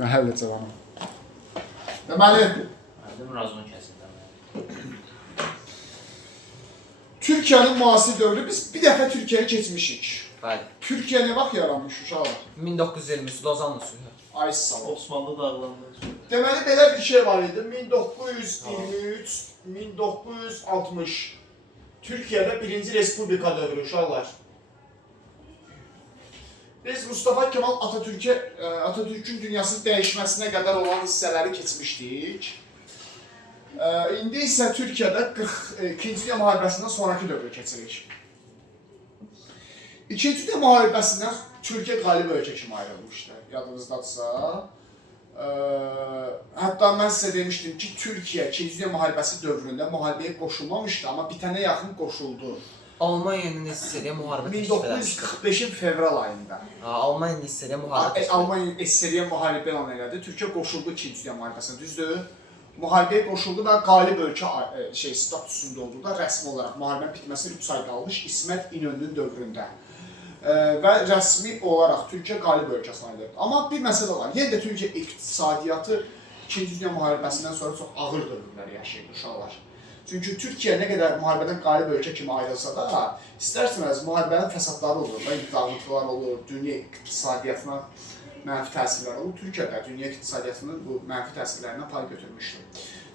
Məhəllə cavanı. Deməli, Dedim razon kəsildi. Türkiyənin müasir dövrü, biz bir dəfə Türkiyəyə keçmişik. Bəli. Türkiyə nə vaxt yaranmış uşaqlar? 1920 Lozanlı suyu. Ay sağ ol. Osmanlı dağlandı. Deməli, belə bir şey var idi. 1923, 1960. Türkiyədə birinci Respublika dövrü uşaqlar. Biz Mustafa Kemal Atatürk'ün dünyasının dəyişməsinə qədər olan hissələri keçmişdik. İndi isə Türkiyədə 42-ci Dünya müharibəsindən sonraki dövrü keçirik. İkinci Dünya müharibəsindən Türkiyə qalib ölkə kimi ayrılmışdı, yadınızdadırsa. Hətta mən sizə demişdim ki, Türkiyə 2-ci Dünya müharibəsi dövründə müharibəyə qoşulmamışdı, amma bitənə yaxın qoşuldu. Almaniyanın hissəriyə müharibə təşkil eləmişdi. 1945-in fevral ayında. Almaniyanın hissəriyə müharibə təşkil eləmişdi. Almaniya SSR-yə müharibə elan elədi. Türkiyə qoşuldu 2-ci Dünya müharibəsinə, düzdür? Müharibəyə qoşuldu və qalib ölkə statusunda oldu da rəsmi olaraq. Müharibənin bitməsinə 3 ay qalmış İsmət İnönü'nün dövründə. Və rəsmi olaraq Türkiyə qalib ölkə sayılır. Amma bir məsələ var. Yenə də Türkiyə iqtisadiyyatı 2-ci Dünya müharibəsindən sonra çox ağır dövrlər yaşayır uşaqlar. Çünki Türkiyə nə qədər müharibədən qalib ölkə kimi ayrılsa da, istərseniz müharibənin fəsadları olur, dağıntılar olur, dünya iqtisadiyyatına mənfi təsirlər olur. Türkiyə də dünya iqtisadiyyatının bu mənfi təsirlərindən pay götürmüşdür.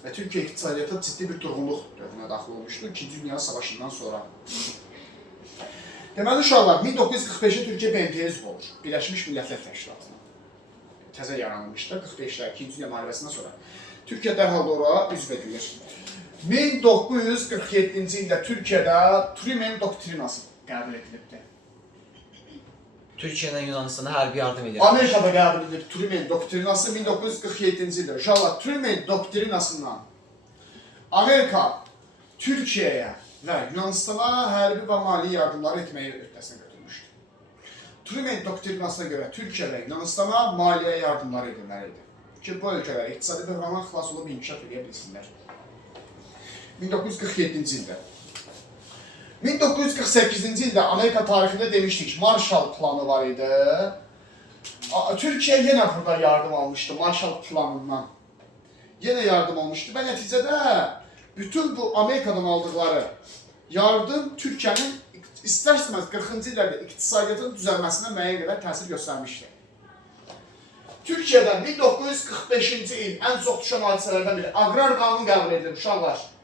Və Türkiyə iqtisadiyyatı ciddi bir durğunluq dövrünə daxil olmuşdur 2-ci Dünya Savaşından sonra. Deməli uşaqlar, 1945-də Türkiyə BMT-yə üzv olur, Birləşmiş Millətlər Təşkilatına. Təzə yaranılmışdı 45-lər, 2-ci Dünya müharibəsindən sonra. Türkiyə dərhal ora üzv edilir. 1947-ci ildə Türkiyədə Truman doktrinası qəbul edilibdir. Türkiyə ilə Yunanistana hərbi yardım edir. Amerikada qəbul edilib Truman doktrinası 1947-ci ildə. Uşaqlar, Truman doktrinasından Amerika Türkiyəyə və Yunanistana hərbi və mali yardımları etməyi öhdəsinə götürmüşdür. Truman doktrinasına görə Türkiyə və Yunanistana maliyyə yardımları edilməlidir ki, bu ölkələr iqtisadi böhrandan xilas olub inkişaf edə bilsinlər. 1947-ci ildə. 1948-ci ildə Amerika tarixində demişdik, Marshall planı var idi. Türkiyə yenə burada yardım almışdı, Marshall planından. Yenə yardım almışdı və nəticədə bütün bu Amerikadan aldıqları yardım Türkiyənin istər-istəməz 40-cı illərdə iqtisadiyyatın düzəlməsinə müəyyən qədər təsir göstərmişdi. Türkiyədə 1945-ci il ən çox düşən hadisələrdən biri aqrar qanun qəbul edilir, uşaqlar.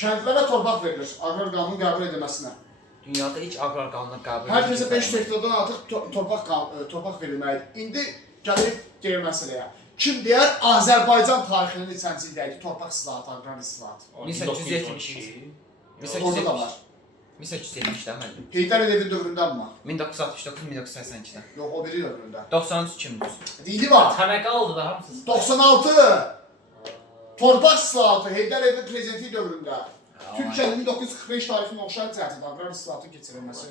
Kəndlərə torpaq verilir, aqrar qanunun qəbul edilməsinə. Dünyada heç aqrar qanunu qəbul edilir. Hər kəsə 5 hektardan artıq torpaq verilməlidir. İndi gəlir deyir məsələyə. Kim deyər, Azərbaycan tarixinin neçənci ildə idi torpaq islahatı, aqrar islahatı. 1872. Orada da var. 1870-dən mənim. Heydər Əliyevin dövründən mi? 1969-1982-dən. Yox, o biri dövründə. 93 kimdir? Dili var. Tənəqə oldu da hamısı. 96. Torpaq islahatı Heydər Əliyevin prezidentliyi dövründə. Türkiyənin 1945 tarixinin oxşar cəhətində aqrar islahatın keçirilməsi.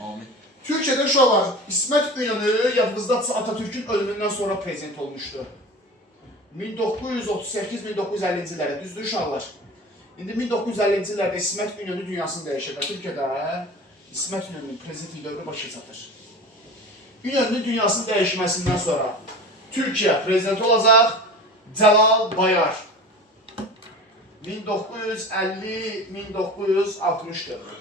Amin. Türkiyədə uşaqlar, İsmət İnönü yadınızda Atatürk'ün ölümündən sonra prezident olmuşdu. 1938-1950-ci illərdə, düzdür uşaqlar? İndi 1950-ci illərdə İsmət İnönü dünyasını dəyişir və Türkiyədə İsmət İnönü'nün prezidentlik dövrü başa çatır. İnönü'nün dünyasının dəyişməsindən sonra Türkiyə prezident olacaq Cəlal Bayar. 1950-1960 dövrü.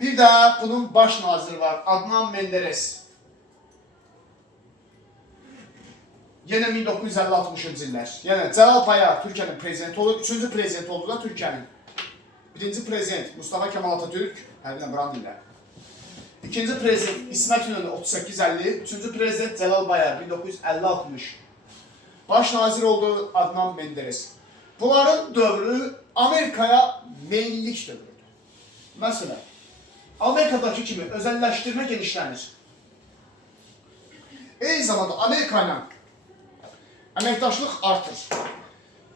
Bir də bunun baş naziri var, Adnan Menderes. Yenə 1950-60-cı illər. Yəni Cəlal Bayar Türkiyənin prezidenti olur, 3-cü prezident oldu da Türkiyənin. Birinci prezident Mustafa Kemal Atatürk, hərbilə Brand illər. İkinci prezident İsmət İnönü 38-50, 3-cü prezident Cəlal Bayar 1950-60. Baş nazir oldu Adnan Menderes. Bunların dövrü Amerikaya meyillik dövrüdür. Məsələn, Amerikadakı kimi özəlləşdirmə genişlənir. Eyni zamanda Amerika ilə əməkdaşlıq artır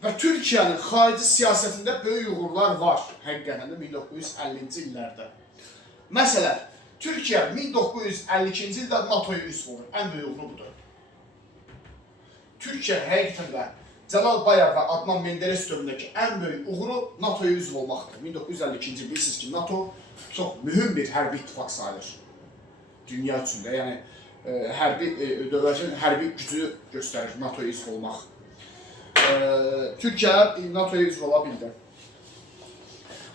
və Türkiyənin xarici siyasətində böyük uğurlar var həqiqətən də 1950-ci illərdə. Məsələn, Türkiyə 1952-ci ildə NATO-ya üzv olur, ən böyük uğuru budur. Türkiyə həqiqətən də Cəlal Bayar və Adnan Menderes dövründəki ən böyük uğuru NATO-ya üzv olmaqdır. 1952-ci il bilirsiniz ki, NATO çox mühüm bir hərbi ittifaq sayılır. dünya üçün də, yəni hərbi dövlətin hərbi gücü göstərir NATO-ya üzv olmaq. Türkiyə NATO-ya üzv ola bildi.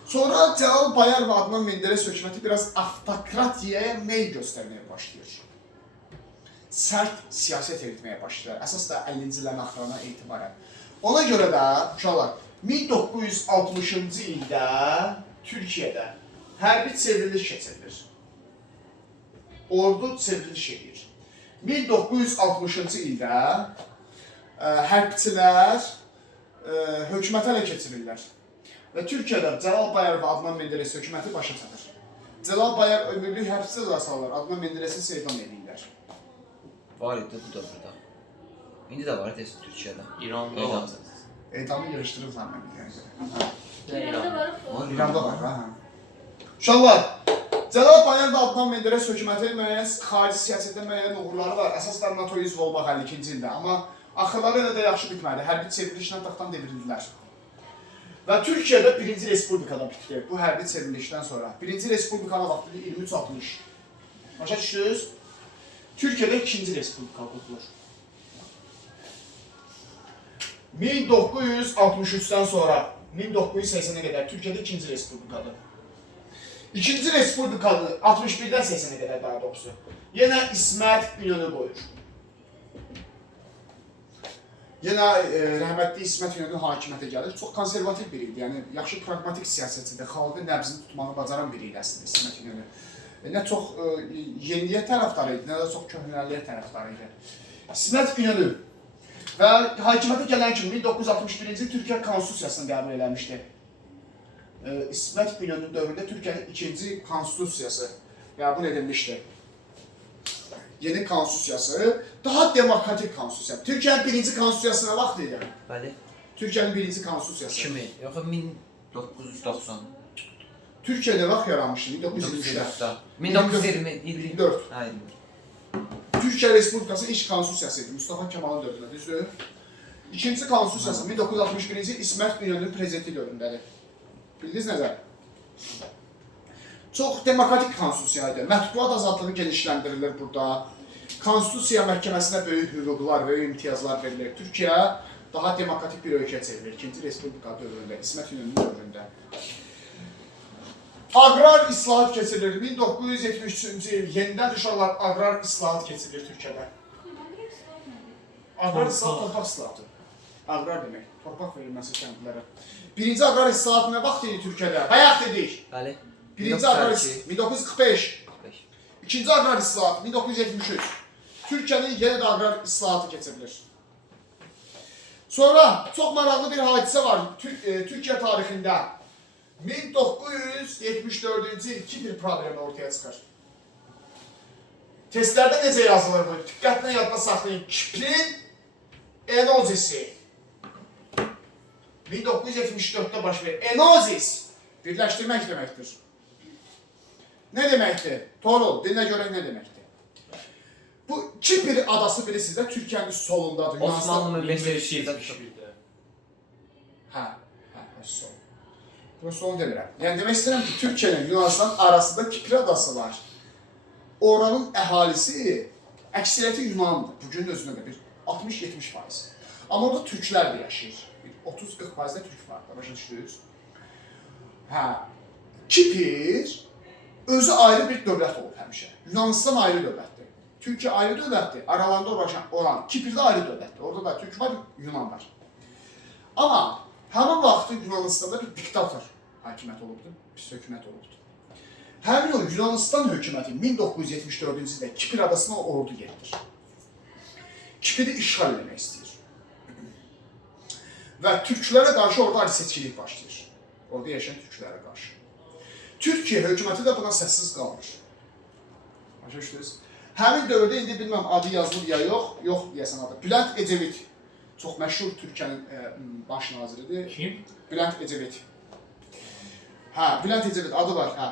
Sonra Cəlal Bayarov və Adnan Menderes hökuməti biraz avtokratiyaya meyl göstərməyə başlayır. Sərt siyasət eritməyə başlayır. Əsas da 50-ci illərin axırına etibarən. Ona görə də uşaqlar 1960-cı ildə Türkiyədə hərbi çevriliş keçirilir. Ordu çevriliş edir. 1960-cı ildə hərbçilər hökuməti ələ keçirirlər. Və Türkiyədə Cəlal Bayarov və Adnan Menderes hökuməti başa çatır. Cəlal Bayarov ömürlük həbs cəzası alır, Adnan Menderesi edam edirlər. Var idi bu dövrdə. İndi də var desin Türkiyədə. İranda Edam var. cəzası. Edamı yığışdırırlar mən bilirəm. İranda var. İranda var, hə. Uşaqlar, Cəlal Bayarov və Adnan Menderes hökuməti müəyyən xarici siyasətdə müəyyən uğurları var. Əsaslar NATO-ya üzv olmaq 52-ci ildə. Amma axırları elə də yaxşı bitmədi. Hərbi çevrilişlə taxtdan devrildilər. Və Türkiyədə 1-ci Respublikada bitdi. Bu hərbi çevrilişdən sonra. 1-ci Respublikanın vaxtı 23-60. Başa düşdünüz? Türkiyədə 2-ci Respublika qurulur. 1963-dən sonra 1980-ə qədər Türkiyədə 2-ci Respublikadır. 2-ci Respublikanı 61-dən 80-ə qədər daha doğrusu. Yenə İsmət İnönü qoyur. Yenə rəhmətli İsmət İnönü hakimiyyətə gəlir. Çox konservativ biri idi. Yəni yaxşı praqmatik siyasətçidir. Xalqın nəbzini tutmağı bacaran biri idi əslində İsmət İnönü. Nə çox yeniliyə tərəfdarı idi, nə də çox köhnəliyə tərəfdarı idi. İsmət İnönü və hakimiyyətə gələn kimi 1961-ci il Türkiyə Konstitusiyasını qəbul eləmişdi. İsmət İnönü dövründə Türkiyənin ikinci konstitusiyası qəbul edilmişdi. Yeni konstitusiyası, daha demokratik konstitusiya. Türkiyənin birinci konstitusiyasına vaxt idi. Bəli. Türkiyənin birinci konstitusiyası. 2000, yox 1990. Türkiyədə vaxt yaranmışdı 1923-də. 1924. Hə, Türkiyə Respublikası ilk konstitusiyası idi. Mustafa Kemal'ın dövründə, düzdür? İkinci konstitusiyası 1961-ci il İsmət İnönü'nün prezidenti dövründədir. Bildiniz nəzər? Çox demokratik konstitusiyaydı. Mətbuat azadlığı genişləndirilir burada. Konstitusiya məhkəməsinə böyük hüquqlar, böyük imtiyazlar verilir. Türkiyə daha demokratik bir ölkə çevrilir. İkinci Respublika dövründə, İsmət İnönü'nün dövründə. Agrar islahat keçirilir. 1973-cü il yenidən uşaqlar agrar islahat keçirilir Türkiyədə. Agrar islahat torpaq islahatı. Agrar demək, torpaq verilməsi kəndlərə. Birinci agrar islahat nə vaxt idi Türkiyədə? Bayaq dedik. Bəli. Birinci agrar islahat 1945. İkinci agrar islahat 1973. Türkiyənin yenə də agrar islahatı keçirilir. Sonra çox maraqlı bir hadisə var Türkiyə tarixində. 1974-cü il Kipr problemi ortaya çıxır. Testlərdə necə yazılır bu? Diqqətlə yadda saxlayın. Kiprin enozisi. 1974-də baş verir. Enozis birləşdirmək deməkdir. Nə deməkdir? Torul, dinlə görək nə deməkdir? Bu Kipr adası bilirsiniz də Türkiyənin solundadır. Osmanlı Birləşdirdi. Hə, sol. Burası onu demirəm. Yəni demək istəyirəm ki, Türkiyə ilə Yunanistan arasında Kipr adası var. Oranın əhalisi əksəriyyəti Yunandır. Bugün özünə də bir 60-70%. Amma orada türklər də yaşayır. 30-40% türk var. Başa düşdünüz? Hə. Kipr özü ayrı bir dövlət olub həmişə. Yunanistan ayrı dövlətdir. Türkiyə ayrı dövlətdir. Aralarında olan Kipr də ayrı dövlətdir. Orada da türk var, Yunan var. Amma həmin vaxtı Yunanistanda bir diktator hakimiyyət olubdur, pis hökumət olubdur. Həmin o Yunanistan hökuməti 1974-cü ildə Kipr adasına ordu yeridir. Kipri işğal etmək istəyir. Və türklərə qarşı orada seçkilik başlayır. Orada yaşayan türklərə qarşı. Türkiyə hökuməti də buna səssiz qalır. Başa düşdünüz? Həmin dövrdə indi bilməm adı yazılır ya yox, yox deyəsən adı. Bülent Ecevit. Çox məşhur Türkiyənin baş naziridir. Kim? Bülent Ecevit. Hə, Bülent Ecevit adı var, hə.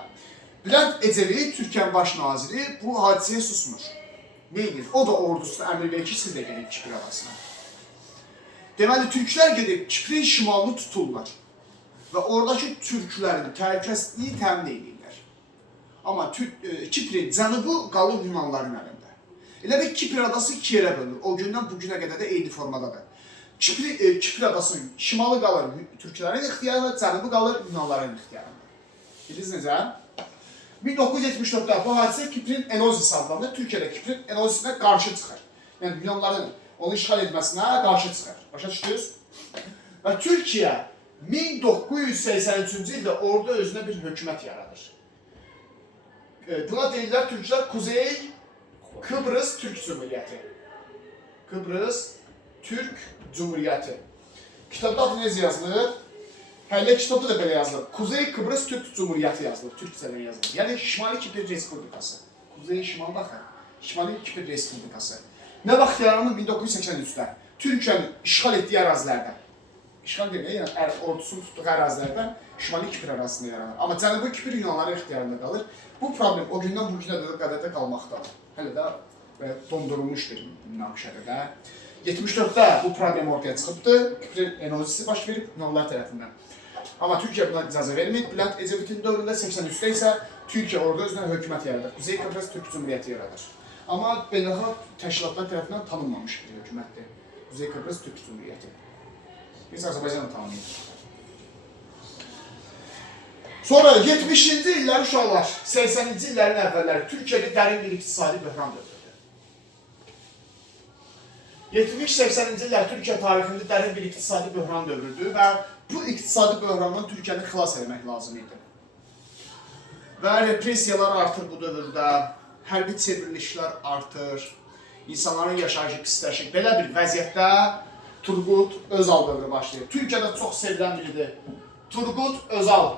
Bülent Ecevit, Türkiyənin baş naziri bu hadisəyə susmur. Ne edir? O da ordusuna əmr verir ki, siz də gedin Kipr adasına. Deməli, türklər gedib Kiprin şimalını tuturlar və oradakı türklərin təhlükəsizliyi təmin edirlər. Amma Kiprin cənubu qalır Yunanların əlində. Elə bir Kipr adası iki yerə bölünür. O gündən bu günə qədər də eyni formadadır. Kipr adasının şimalı qalır türklərin ixtiyarında, cənubu qalır Yunanların ixtiyarında. Bilirsiniz necə? 1974-də bu hadisə Kiprin enozisi adlanır. Türkiyədə Kiprin enosisinə qarşı çıxır. Yəni Yunanların onu işğal etməsinə qarşı çıxır. Başa düşdünüz? Və Türkiyə 1983-cü ildə orada özünə bir hökumət yaradır. Buna deyirlər türklər Kuzey Kıbrıs Türk Cumhuriyyəti. Kıbrıs Türk Cumhuriyyəti. Kitabda adı necə yazılır? Hələ kitabda da belə yazılır. Kuzey Kıbrıs Türk Cumhuriyyəti yazılır. Türkçədən yazılır. Yəni Şimali Kipr Respublikası. Kuzey Şimal baxın. Şimali Kipr Respublikası. Nə vaxt yaranır? 1983-də. Türkiyənin işğal etdiyi ərazilərdə. İşğal deyil, yəni ordusunun tutduğu ərazilərdən Şimali Kipr ərazisində yaranır. Amma Cənubi Kipr Yunanların ixtiyarında qalır. Bu problem o gündən bu günə qədər də qalmaqdadır. Hələ də dondurulmuş bir münaqişədir də. 74-də bu problem ortaya çıxıbdır. Kiprin enozisi baş verib Yunanlılar tərəfindən. Amma Türkiyə buna icazə vermir. Bülent Ecevit'in dövründə 83-də isə Türkiyə orada özünə hökumət yaradır. Kuzey Kıbrıs Türk Cumhuriyyəti yaradır. Amma beynəlxalq təşkilatlar tərəfindən tanınmamış bir hökumətdir. Kuzey Kıbrıs Türk Cumhuriyyəti. Biz Azərbaycanla tanınıyıq. Sonra 70-ci illər uşaqlar, 80-ci illərin əvvəlləri Türkiyədə dərin bir iqtisadi böhran dövrüdür. 70-80-ci illər Türkiyə tarixində dərin bir iqtisadi böhran dövrüdür və bu iqtisadi böhrandan Türkiyəni xilas etmək lazım idi. Və repressiyalar artır bu dövrdə, hərbi çevrilişlər artır, insanların yaşayışı pisləşir. Belə bir vəziyyətdə Turgut Özal dövrü başlayır. Türkiyədə çox sevilən biridir. Turgut Özal.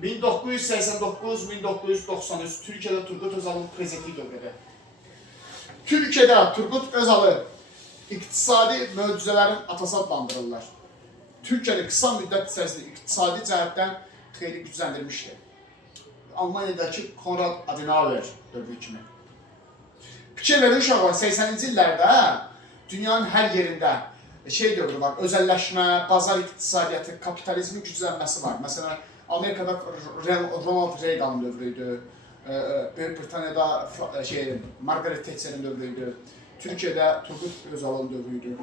1989-1993 Türkiyədə Turgut Özal'ın prezidentlik dövrüdür. Türkiyədə Turgut Özal'ı iqtisadi möcüzələrin atası adlandırırlar. Türkiyədə qısa müddət içərisində iqtisadi cəhətdən xeyli gücləndirmişdir. Almaniyadakı Konrad Adenauer dövrü kimi. Fikir verin uşaqlar, 80-ci illərdə dünyanın hər yerində dövrü var, özəlləşmə, bazar iqtisadiyyatı, kapitalizmin güclənməsi var. Məsələn, Amerikada Ronald Reagan'ın dövrüydü, Böyük Britaniyada Margaret Thatcher'in dövrüydü, Türkiyədə Turgut Özal'ın dövrüydü.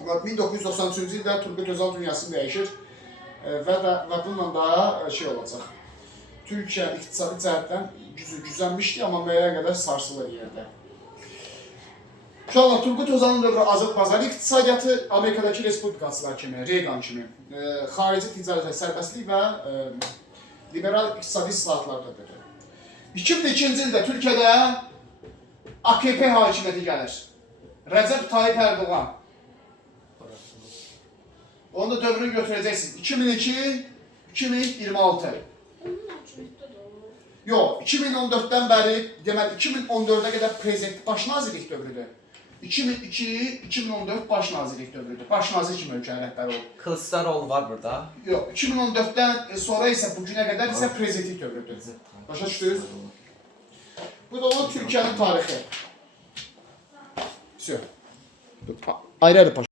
1993-cü ildə Turgut Özal dünyasını dəyişir və bununla da olacaq. Türkiyə iqtisadi cəhətdən güclənmişdi, amma müəyyən qədər sarsılır yerdə. Uşaqlar, Turgut Özal'ın dövrü azad bazar iqtisadiyyatı Amerikadakı respublikaçılar kimi, Reagan kimi, xarici ticarət, sərbəstlik və liberal iqtisadi islahatlardadır. 2002-ci ildə Türkiyədə AKP hakimiyyəti gəlir. Rəcəb Tayyip Erdoğan. Onu da dövrünü götürəcəksiniz. 2002-2026. Yox, 2014-dən bəri, deməli 2014-ə qədər prezident baş nazirlik dövrüdür. 2002-2014 baş nazirlik dövrüdür. Baş nazir kimi ölkənin rəhbəri oldu. Kılıçdaroğlu var burada. Yox, 2014-dən sonra isə bu günə qədər isə prezidentlik dövrüdür. Başa düşdünüz? Bu da o Türkiyənin tarixi. Ayrı-ayrı